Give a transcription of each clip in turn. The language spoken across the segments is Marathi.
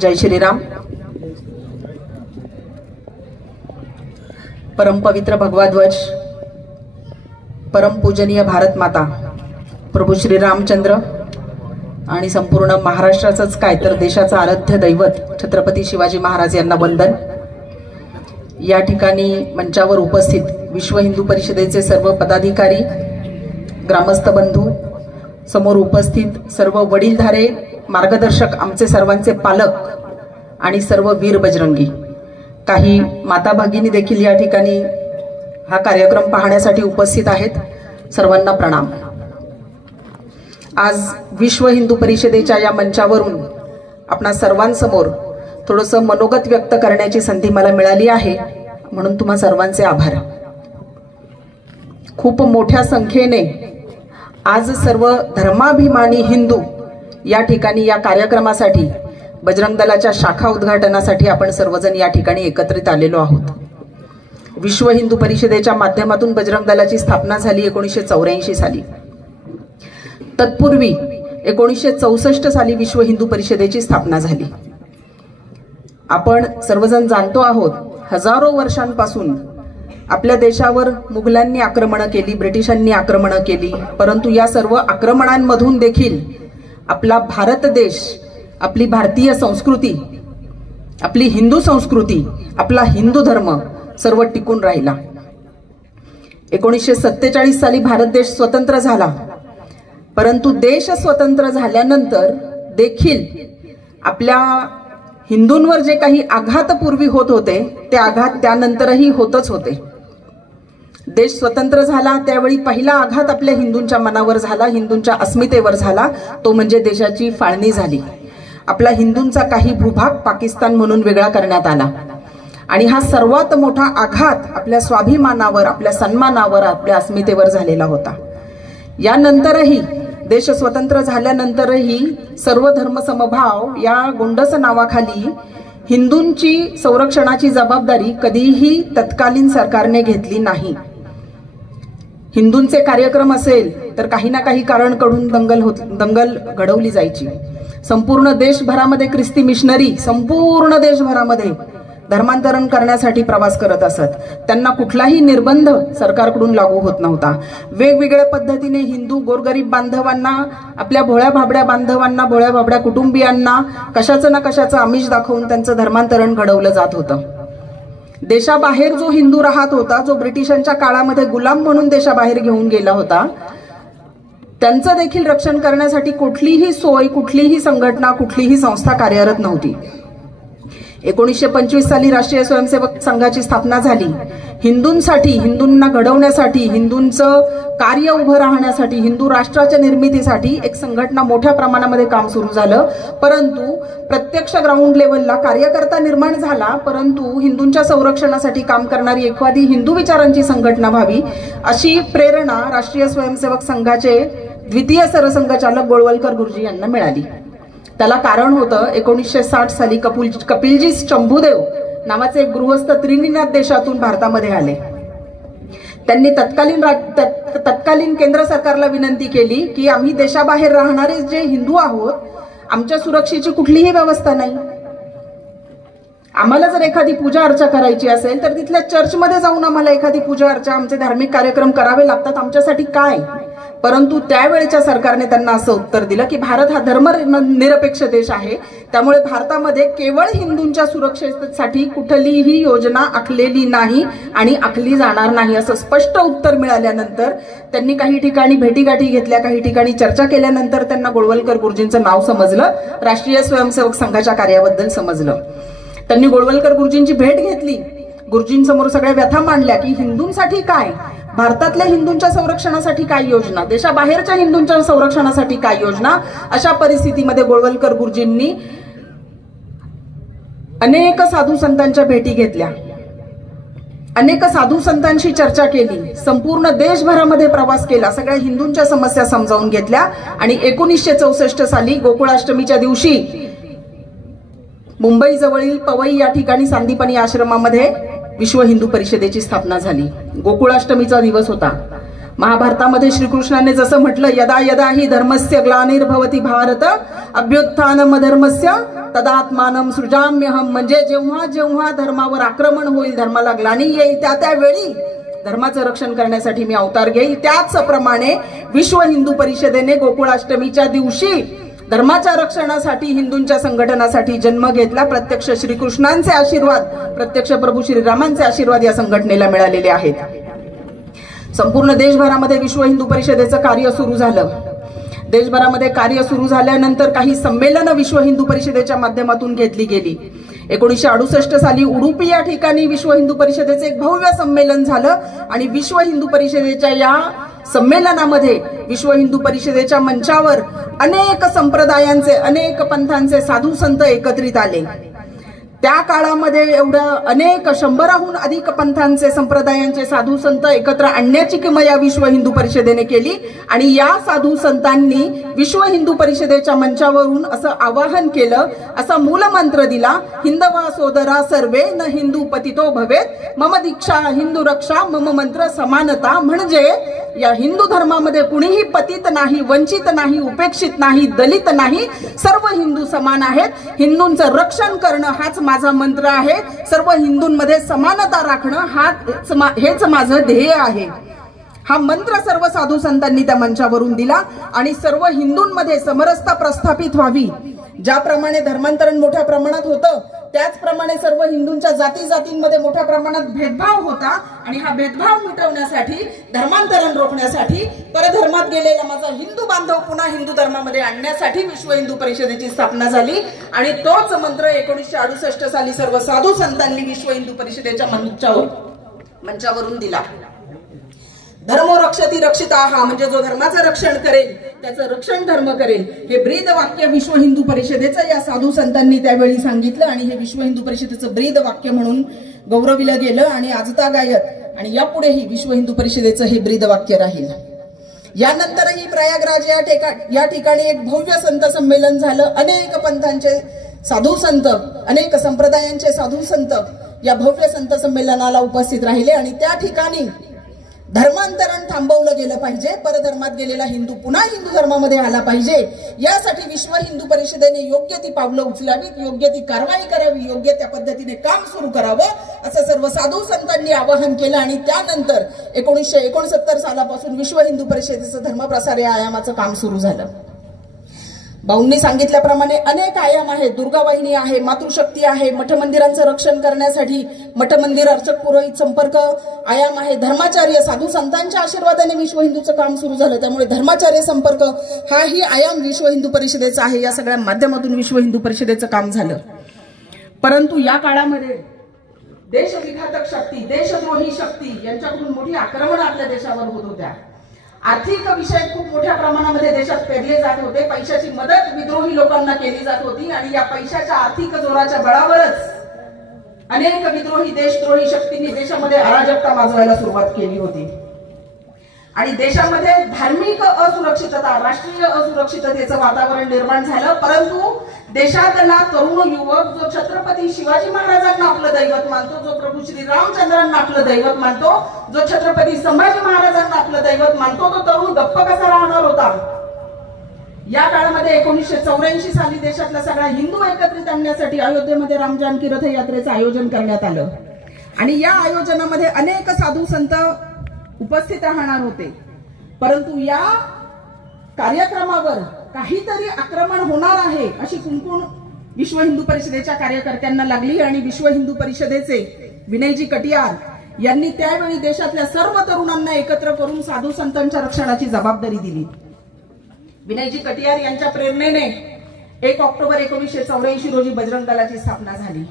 जय श्रीराम। परम पवित्र भगवा ध्वज, परम पूजनीय भारत माता, प्रभू श्री रामचंद्र आणि संपूर्ण महाराष्ट्राचंच काय तर देशाचं आराध्य दैवत छत्रपती शिवाजी महाराज यांना वंदन। या ठिकाणी मंचावर उपस्थित विश्व हिंदू परिषदेचे सर्व पदाधिकारी, ग्रामस्थ बंधू, समोर उपस्थित सर्व वडीलधारे, मार्गदर्शक, आमचे सर्वांचे पालक आणि सर्व वीर बजरंगी, काही माता भगिनी देखील या ठिकाणी हा कार्यक्रम पाहण्यासाठी उपस्थित आहेत। सर्वांना प्रणाम। आज विश्व हिंदू परिषदेच्या या मंचावरून आपणा सर्वांसमोर थोडंसं मनोगत व्यक्त करण्याची संधी मला मिळाली आहे, म्हणून तुम्हा सर्वांचे आभार। खूप मोठ्या संख्येने आज सर्व धर्माभिमानी हिंदू या ठिकाणी या कार्यक्रमासाठी, बजरंग दलाच्या शाखा उद्घाटनासाठी आपण सर्वजण या ठिकाणी एकत्रित आलेलो आहोत। विश्व हिंदू परिषदेच्या माध्यमातून बजरंग दलाची स्थापना झाली 1984 साली। तत्पूर्वी 1964 साली विश्व हिंदू परिषदेची स्थापना झाली। आपण सर्वजण जाणतो आहोत, हजारो वर्षांपासून आपल्या देशावर मुघलांनी आक्रमण केली, ब्रिटिशांनी आक्रमण केली, परंतु या सर्व आक्रमणांमधून देखील आपला भारत देश, आपली भारतीय संस्कृती, आपली हिंदू संस्कृती, आपला हिंदू धर्म सर्व टिकून राहिला। 1947 साली भारत देश स्वतंत्र झाला, परंतु देश स्वतंत्र झाल्यानंतर देखील आपल्या हिंदूंवर जे काही आघात पूर्वी होत होते ते आघात त्यानंतरही होतच होते। देश स्वतंत्र झाला त्यावेळी पहिला आघात आपल्या हिंदूंच्या मनावर झाला, हिंदूंच्या अस्मितेवर झाला, तो म्हणजे देशाची फाळणी झाली। आपला हिंदूंचा काही भूभाग पाकिस्तान म्हणून वेगळा करण्यात आला आणि हा सर्वात मोठा आघात आपल्या स्वाभिमानावर, आपल्या सन्मानावर, आपल्या अस्मितेवर झालेला होता। यानंतरही देश स्वतंत्र झाल्यानंतरही सर्व धर्म समभाव या गोंडस नावाखाली हिंदूंची संरक्षणाची जबाबदारी कधीही तत्कालीन सरकारने घेतली नाही। हिंदूंचे कार्यक्रम असेल तर काही ना काही कारण कडून दंगल घडवली जायची। संपूर्ण देशभरामध्ये ख्रिस्ती मिशनरी संपूर्ण देशभरामध्ये धर्मांतरण करण्यासाठी प्रवास करत असत। त्यांना कुठलाही निर्बंध सरकारकडून लागू होत नव्हता। वेगवेगळ्या पद्धतीने हिंदू गोरगरीब बांधवांना, आपल्या भोळ्या भाबड्या बांधवांना, भोळ्या भाबड्या कुटुंबियांना कशाचं ना कशाचं आमिष दाखवून त्यांचं धर्मांतरण घडवलं जात होतं। देशाबाहेर जो हिंदू राहत होता, जो ब्रिटिशांच्या काळामध्ये गुलाम म्हणून देशाबाहेर घेऊन गेला होता, त्यांचं देखील रक्षण करण्यासाठी कुठलीही सोय, कुठलीही संघटना, कुठलीही संस्था कार्यरत नव्हती। 1925 साली राष्ट्रीय स्वयंसेवक संघाची स्थापना झाली। हिंदूंसाठी, हिंदूंना घडवण्यासाठी, हिंदूंचं कार्य उभं राहण्यासाठी, हिंदू राष्ट्राच्या निर्मितीसाठी एक संघटना मोठ्या प्रमाणामध्ये काम सुरू झालं, परंतु प्रत्यक्ष ग्राउंड लेवलला कार्यकर्ता निर्माण झाला, परंतु हिंदूंच्या संरक्षणासाठी काम करणारी एखादी हिंदू विचारांची संघटना व्हावी अशी प्रेरणा राष्ट्रीय स्वयंसेवक संघाचे द्वितीय सरसंघचालक गोळवलकर गुरुजी यांना मिळाली। त्याला कारण होतं 1960 साली कपिलजी शंभूदेव नावाचे एक गृहस्थ त्रिनिदाद देशातून भारतामध्ये आले। त्यांनी तत्कालीन केंद्र सरकारला विनंती केली की आम्ही देशाबाहेर राहणारे जे हिंदू आहोत, आमच्या सुरक्षेची कुठलीही व्यवस्था नाही। आम्हाला जर एखादी पूजा अर्चा करायची असेल तर तिथल्या चर्चमध्ये जाऊन आम्हाला एखादी पूजा अर्चा, आमचे धार्मिक कार्यक्रम करावे लागतात, आमच्यासाठी काय? परंतु त्यावेळेच्या सरकारने त्यांना असं उत्तर दिलं की भारत हा धर्मनिरपेक्ष देश आहे, त्यामुळे भारतामध्ये केवळ हिंदूंच्या सुरक्षेसाठी कुठलीही योजना आखलेली नाही आणि आखली जाणार नाही, असं स्पष्ट उत्तर मिळाल्यानंतर त्यांनी काही ठिकाणी भेटीगाठी घेतल्या, काही ठिकाणी चर्चा केल्यानंतर त्यांना गोळवलकर गुरुजींचं नाव समजलं, राष्ट्रीय स्वयंसेवक संघाच्या कार्याबद्दल समजलं। त्यांनी गोळवलकर गुरुजींची भेट घेतली, गुरुजींसमोर सगळ्या व्यथा मांडल्या की हिंदूंसाठी काय, भारतातल्या हिंदूंच्या संरक्षणासाठी काय योजना, देशाबाहेरच्या हिंदूंच्या संरक्षणासाठी काय योजना। अशा परिस्थितीमध्ये गोळवलकर गुरुजींनी अनेक साधू संतांच्या भेटी घेतल्या, अनेक साधू संतांशी चर्चा केली, संपूर्ण देशभरामध्ये प्रवास केला, सगळ्या हिंदूंच्या समस्या समजावून घेतल्या आणि 1964 साली गोकुळाष्टमीच्या दिवशी मुंबई जवळील पवई या ठिकाणी सांदीपनी आश्रमामध्ये विश्व हिंदू परिषदेची स्थापना झाली। गोकुळाष्टमीचा दिवस होता। महाभारतामध्ये श्रीकृष्णाने जसं म्हटलं, यदा यदा ही धर्मस्य ग्लानिर्भवति भारत अभ्युत्थानम धर्मस्य तदात्मानं सृजाम्यहम, म्हणजे जेव्हा जेव्हा धर्मावर आक्रमण होईल, धर्माला ग्लानी येईल, त्या त्यावेळी धर्माचं रक्षण करण्यासाठी मी अवतार घेईल. त्याचप्रमाणे विश्व हिंदू परिषदेने गोकुळाष्टमीच्या दिवशी धर्माच्या रक्षणासाठी, हिंदूंच्या संघटनासाठी जन्म घेतला. प्रत्यक्ष श्रीकृष्णांचे आशीर्वाद, प्रत्यक्ष प्रभू श्रीरामांचे आशीर्वाद या संघटनेला मिळालेले आहेत. संपूर्ण देशभरामध्ये विश्व हिंदू परिषदेचं कार्य सुरू झालं. देशभरामध्ये कार्य सुरू झाल्यानंतर काही संमेलनं विश्व हिंदू परिषदेच्या माध्यमातून घेतली गेली. 1968 साली उडुपी या ठिकाणी विश्व हिंदू परिषदेचे एक भव्य संमेलन झालं आणि विश्व हिंदू परिषदेच्या या संमेलनामध्ये विश्व हिंदू परिषदेच्या मंचावर अनेक संप्रदायांचे, अनेक पंथांचे साधू संत एकत्रित आले. त्या काळामध्ये एवढ्या अनेक 100हून अधिक पंथांचे, संप्रदायांचे साधू संत एकत्र आणण्याची किंमत या विश्व हिंदू परिषदेने केली. आणि या साधू संतांनी विश्व हिंदू परिषदेच्या मंचावरून असं आवाहन केलं, असा मूलमंत्र दिला, हिंदवा सोदरा सर्वे न हिंदू पतितो भवेत, मम दीक्षा हिंदू रक्षा मम मंत्र समानता. म्हणजे या हिंदू धर्मामध्ये कुणीही पतित नाही, वंचित नाही, उपेक्षित नाही, दलित नाही, सर्व हिंदू समान आहेत. हिंदूंचं रक्षण करणं हाच माझा मंत्र आहे. सर्व हिंदूंमध्ये समानता राखणं हेच माझं ध्येय आहे. हा मंत्र सर्व साधू संतांनी त्या मंचावरून दिला आणि सर्व हिंदूंमध्ये समरसता प्रस्थापित व्हावी. ज्याप्रमाणे धर्मांतरण मोठ्या प्रमाणात होतं, त्याचप्रमाणे सर्व हिंदूंच्या जाती जातींमध्ये मोठ्या प्रमाणात भेदभाव होता आणि हा भेदभाव मिटवण्यासाठी, धर्मांतरण रोखण्यासाठी, परधर्मात गेलेला माझा हिंदू बांधव पुन्हा हिंदू धर्मामध्ये आणण्यासाठी विश्व हिंदू परिषदेची स्थापना झाली. आणि तोच मंत्र 1968 साली सर्व साधू संतांनी विश्व हिंदू परिषदेच्या मंचावरून दिला. धर्मो रक्षती रक्षिताहा, म्हणजे जो धर्माचं रक्षण करेल त्याचं रक्षण धर्म करेल, हे ब्रीद वाक्य विश्व हिंदू परिषदेचं या साधू संतांनी त्यावेळी सांगितलं आणि हे विश्व हिंदू परिषदेचं ब्रीद वाक्य म्हणून गौरविलं गेलं आणि आजतागायत आणि यापुढेही विश्व हिंदू परिषदेचं हे ब्रीद वाक्य राहील. यानंतरही प्रयागराज या ठिकाणी एक भव्य संत संमेलन झालं. अनेक पंथांचे साधू संत, अनेक संप्रदायांचे साधू संत या भव्य संत संमेलनाला उपस्थित राहिले आणि त्या ठिकाणी धर्मांतरण थांबवलं गेलं पाहिजे, परधर्मात गेलेला हिंदू पुन्हा हिंदू धर्मामध्ये आला पाहिजे. यासाठी विश्व हिंदू परिषदेने योग्य ती पावलं उचलावीत, योग्य ती कारवाई करावी, योग्य त्या पद्धतीने काम सुरू करावं, असं सर्व साधू संतांनी आवाहन केलं. आणि त्यानंतर 1969 सालापासून विश्व हिंदू परिषदेचं धर्मप्रसार या आयामाचं काम सुरू झालं. भाऊंनी सांगितल्याप्रमाणे अनेक आयाम आहेत. दुर्गा वाहिनी आहे, मातृशक्ती आहे, मठ मंदिरांचं रक्षण करण्यासाठी मठ मंदिर, अर्चक, पुरोहित संपर्क आयाम आहे, धर्माचार्य, साधू संतांच्या आशीर्वादाने विश्व हिंदूचं काम सुरू झालं. त्यामुळे धर्माचार्य संपर्क हाही आयाम विश्व हिंदू परिषदेचा आहे. या सगळ्या माध्यमातून विश्व हिंदू परिषदेचं काम झालं. परंतु या काळामध्ये देशविघातक शक्ती, देशद्रोही शक्ती यांच्याकडून मोठी आक्रमण आपल्या देशावर होत होत्या. आर्थिक विषय खूप मोठ्या प्रमाणामध्ये देशात पेरले जात होते. पैशाची मदत विद्रोही लोकांना केली जात होती आणि या पैशाच्या आर्थिक जोराच्या बळावरच अनेक विद्रोही, देशद्रोही शक्तींनी देशामध्ये अराजकता माजवायला सुरुवात केली होती. आणि देशामध्ये धार्मिक असुरक्षितता, राष्ट्रीय असुरक्षिततेचं वातावरण निर्माण झालं. परंतु देशातला तरुण युवक जो छत्रपती शिवाजी महाराजांना आपलं दैवत मानतो, जो प्रभू श्री रामचंद्रांना आपलं दैवत मानतो, जो छत्रपती संभाजी महाराजांना आपलं दैवत मानतो, तो तरुण गप्प कसा राहणार होता? या काळामध्ये 1984 साली देशातल्या सगळ्या हिंदू एकत्रित आणण्यासाठी अयोध्येमध्ये राम जानकी रथ यात्रेचं आयोजन करण्यात आलं आणि या आयोजनामध्ये अनेक साधू संत उपस्थित राहणार होते. परंतु या कार्यक्रमावर काहीतरी आक्रमण होणार आहे अशी कुणकुण विश्व हिंदू परिषदेच्या कार्यकर्त्यांना लागली आणि विश्व हिंदू परिषदेचे विनयजी कटियार यांनी त्यावेळी देशातल्या सर्व तरुणांना एकत्र करून साधू संतांच्या रक्षणाची जबाबदारी दिली. विनयजी कटियार यांच्या प्रेरणेने 1 ऑक्टोबर 1984 रोजी बजरंग दलाची स्थापना झाली.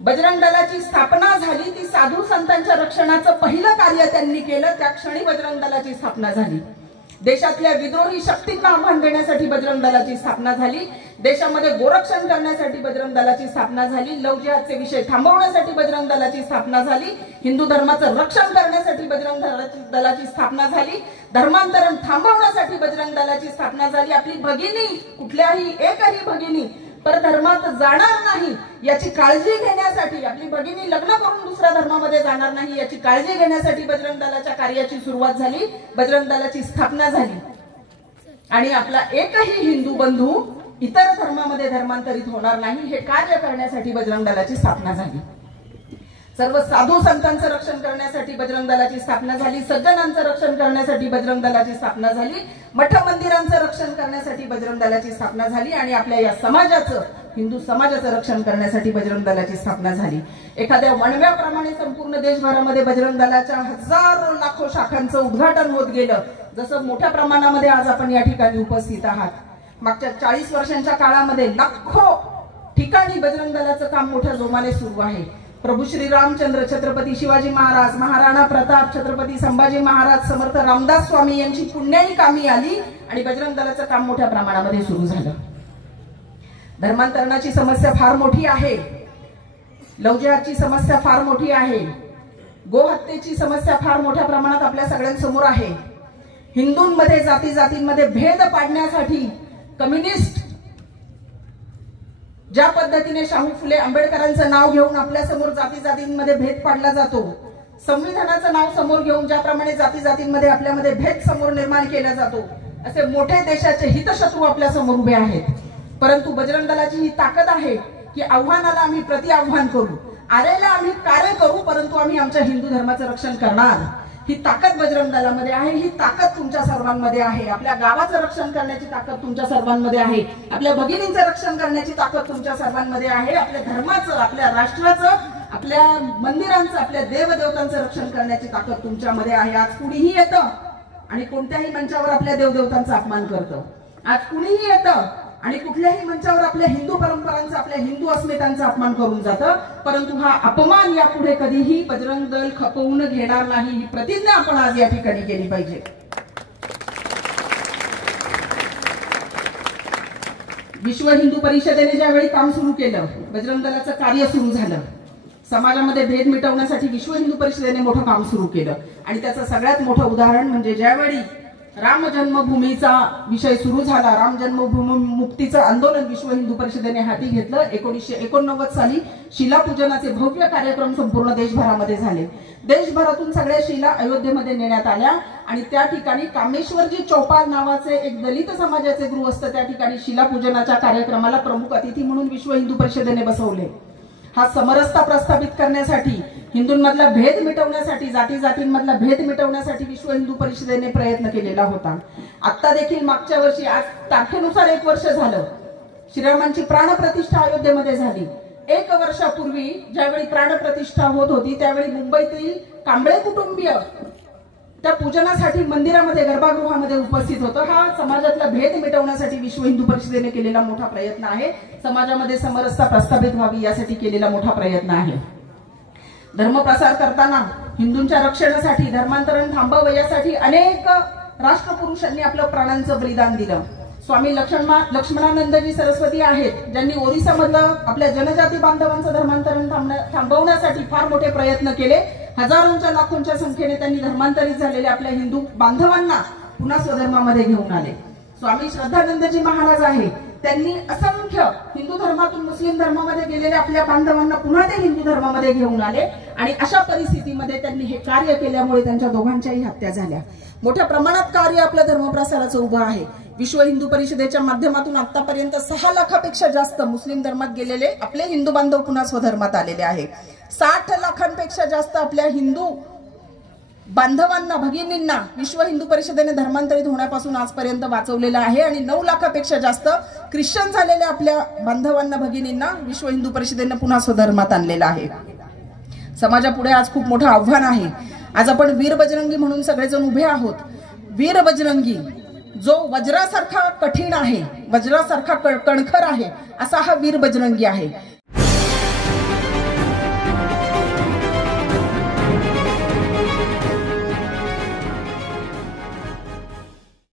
बजरंग दलाची स्थापना झाली ती साधू संतांच्या रक्षणाचं पहिलं कार्य त्यांनी केलं. त्या क्षणी बजरंग दलाची स्थापना झाली. देशातल्या विद्रोही शक्तींना आव्हान देण्यासाठी बजरंग दलाची स्थापना झाली. देशामध्ये गोरक्षण करण्यासाठी बजरंग दलाची स्थापना झाली. लव जिहादचे विषय थांबवण्यासाठी बजरंग दलाची स्थापना झाली. हिंदू धर्माचं रक्षण करण्यासाठी बजरंग दलाची स्थापना झाली. धर्मांतरण थांबवण्यासाठी बजरंग दलाची स्थापना झाली. आपली भगिनी, कुठल्याही एकही भगिनी परधर्मात जाणार नाही याची काळजी घेण्यासाठी, आपली भगिनी लग्न करून दुसऱ्या धर्मामध्ये जाणार नाही याची काळजी घेण्यासाठी बजरंग दलाच्या कार्याची सुरुवात झाली. बजरंग दलाची स्थापना झाली आणि आपला एकही हिंदू बंधू इतर धर्मामध्ये धर्मांतरित होणार नाही हे कार्य करण्यासाठी बजरंग दलाची स्थापना झाली. सर्व साधू संतांचं रक्षण करण्यासाठी बजरंग दलाची स्थापना झाली. सज्जनांचं रक्षण करण्यासाठी बजरंग दलाची स्थापना झाली. मठ मंदिरांचं रक्षण करण्यासाठी बजरंग दलाची स्थापना झाली. आणि आपल्या या समाजाचं, हिंदू समाजाचं रक्षण करण्यासाठी बजरंग दलाची स्थापना झाली. एखाद्या वणव्याप्रमाणे संपूर्ण देशभरामध्ये बजरंग दलाच्या हजारो लाखो शाखांचं उद्घाटन होत गेलं. जसं मोठ्या प्रमाणामध्ये आज आपण या ठिकाणी उपस्थित आहात. मागच्या 40 वर्षांच्या काळामध्ये लाखो ठिकाणी बजरंग दलाचं काम मोठ्या जोमाने सुरू आहे. प्रभू श्री रामचंद्र, छत्रपती शिवाजी महाराज, महाराणा प्रताप, छत्रपती संभाजी महाराज, समर्थ रामदास स्वामी यांची पुण्याई कामी आली आणि बजरंग दलाचं काम मोठ्या प्रमाणामध्ये सुरू झालं. धर्मांतरणाची समस्या फार मोठी आहे. लवजिहादची समस्या फार मोठी आहे. गोहत्येची समस्या फार मोठ्या प्रमाणात आपल्या सगळ्यांसमोर आहे. हिंदूंमध्ये जाती जातींमध्ये भेद पाडण्यासाठी कम्युनिस्ट ज्या पद्धतीने शाहू फुले आंबेडकरांचं नाव घेऊन आपल्या समोर जाती जातींमध्ये भेद पाडला जातो, संविधानाचं नाव समोर घेऊन ज्याप्रमाणे जाती जातींमध्ये आपल्यामध्ये भेद समोर निर्माण केला जातो, असे मोठे देशाचे हितशत्रू आपल्या समोर उभे आहेत. परंतु बजरंग दलाची ही ताकद आहे की आव्हानाला आम्ही प्रति आव्हान करू, आरेला आम्ही कार्य करू, परंतु आम्ही आमच्या हिंदू धर्माचं रक्षण करणार. ही ताकद बजरंग दलामध्ये आहे. ही ताकद तुमच्या सर्वांमध्ये आहे. आपल्या गावाचं रक्षण करण्याची ताकद तुमच्या सर्वांमध्ये आहे. आपल्या भगिनींचं रक्षण करण्याची ताकद तुमच्या सर्वांमध्ये आहे. आपल्या धर्माचं, आपल्या राष्ट्राचं, आपल्या मंदिरांचं, आपल्या देवदेवतांचं रक्षण करण्याची ताकद तुमच्यामध्ये आहे. आज कुणीही येतं आणि कोणत्याही मंचावर आपल्या देवदेवतांचा अपमान करतं. आज कुणीही येतं आणि कुठल्याही मंचावर आपल्या हिंदू परंपरांचा, आपल्या हिंदू अस्मितांचा अपमान करून जातं. परंतु हा अपमान यापुढे कधीही बजरंग दल खपवून घेणार नाही. ही प्रतिज्ञा आपण आज या ठिकाणी केली पाहिजे. विश्व हिंदू परिषदेने ज्यावेळी काम सुरू केलं, बजरंग दलाचं कार्य सुरू झालं, समाजामध्ये भेद मिटवण्यासाठी विश्व हिंदू परिषदेने मोठं काम सुरू केलं. आणि त्याचं सगळ्यात मोठं उदाहरण म्हणजे ज्यावेळी राम जन्मभूमीचा विषय सुरू झाला, राम जन्मभूमी मुक्तीचं आंदोलन विश्व हिंदू परिषदेने हाती घेतलं. 1989 साली शिलापूजनाचे भव्य कार्यक्रम संपूर्ण देशभरामध्ये झाले. देशभरातून सगळ्या शिला अयोध्येमध्ये नेण्यात आल्या आणि त्या ठिकाणी कामेश्वरजी चौपाल नावाचे एक दलित समाजाचे गृहस्थ त्या ठिकाणी शिलापूजनाच्या कार्यक्रमाला प्रमुख अतिथी म्हणून विश्व हिंदू परिषदेने बसवले. हा समरसता प्रस्थापित करण्यासाठी, हिंदूंमधला भेद मिटवण्यासाठी, जाती जातींमधला भेद मिटवण्यासाठी विश्व हिंदू परिषदेने प्रयत्न केलेला होता. आता देखील मागच्या वर्षी, आज तारखेनुसार 1 वर्ष झालं, श्रीरामांची प्राणप्रतिष्ठा अयोध्येमध्ये झाली. 1 वर्षापूर्वी ज्यावेळी प्राणप्रतिष्ठा होत होती त्यावेळी मुंबईतील कांबळे कुटुंबीय त्या पूजनासाठी मंदिरामध्ये, गर्भगृहामध्ये उपस्थित होतं. हा समाजातला भेद मिटवण्यासाठी विश्व हिंदू परिषदेने केलेला मोठा प्रयत्न आहे. समाजामध्ये समरसता प्रस्थापित व्हावी यासाठी केलेला मोठा प्रयत्न आहे. धर्मप्रसार करताना, हिंदूंच्या रक्षणासाठी, धर्मांतरण थांबावं यासाठी अनेक राष्ट्रपुरुषांनी आपलं प्राणांचं बलिदान दिलं. स्वामी लक्ष्मणानंदजी सरस्वती आहेत, ज्यांनी ओरिसामधलं आपल्या जनजाती बांधवांचं धर्मांतरण थांबवण्यासाठी फार मोठे प्रयत्न केले. हजारोंच्या लाखोंच्या संख्येने त्यांनी धर्मांतरित झालेल्या आपल्या हिंदू बांधवांना पुन्हा स्वधर्मामध्ये घेऊन आले. स्वामी श्रद्धानंदजी महाराज आहे, त्यांनी असंख्य हिंदू धर्मातून मुस्लिम धर्मामध्ये गेलेल्या आपल्या बांधवांना पुन्हा ते हिंदू धर्मामध्ये घेऊन आले. आणि अशा परिस्थितीमध्ये त्यांनी हे कार्य केल्यामुळे त्यांच्या दोघांच्याही हत्या झाल्या. मोठ्या प्रमाणात कार्य आपल्या धर्मप्रसाराचं उभं आहे. विश्व हिंदू परिषदेच्या माध्यमातून आतापर्यंत 6 लाखापेक्षा जास्त मुस्लिम धर्मात गेलेले आपले हिंदू बांधव पुन्हा स्वधर्मात आलेले आहे. 60 लाखांपेक्षा जास्त आपल्या हिंदू बांधवांना, भगिनींना विश्व हिंदू परिषदेने धर्मांतरित होण्यापासून आजपर्यंत वाचवलेलं आहे. आणि 9 लाखापेक्षा जास्त ख्रिश्चन झालेल्या आपल्या बांधवांना, भगिनींना विश्व हिंदू परिषदेने पुन्हा स्वधर्मात आणलेलं आहे. समाजापुढे आज खूप मोठं आव्हान आहे. आज आपण वीर बजरंगी म्हणून सगळेजण उभे आहोत. वीर बजरंगी जो वज्रासारखा कठीण आहे, वज्रासारखा कणखर आहे, असा हा वीर बजरंगी आहे.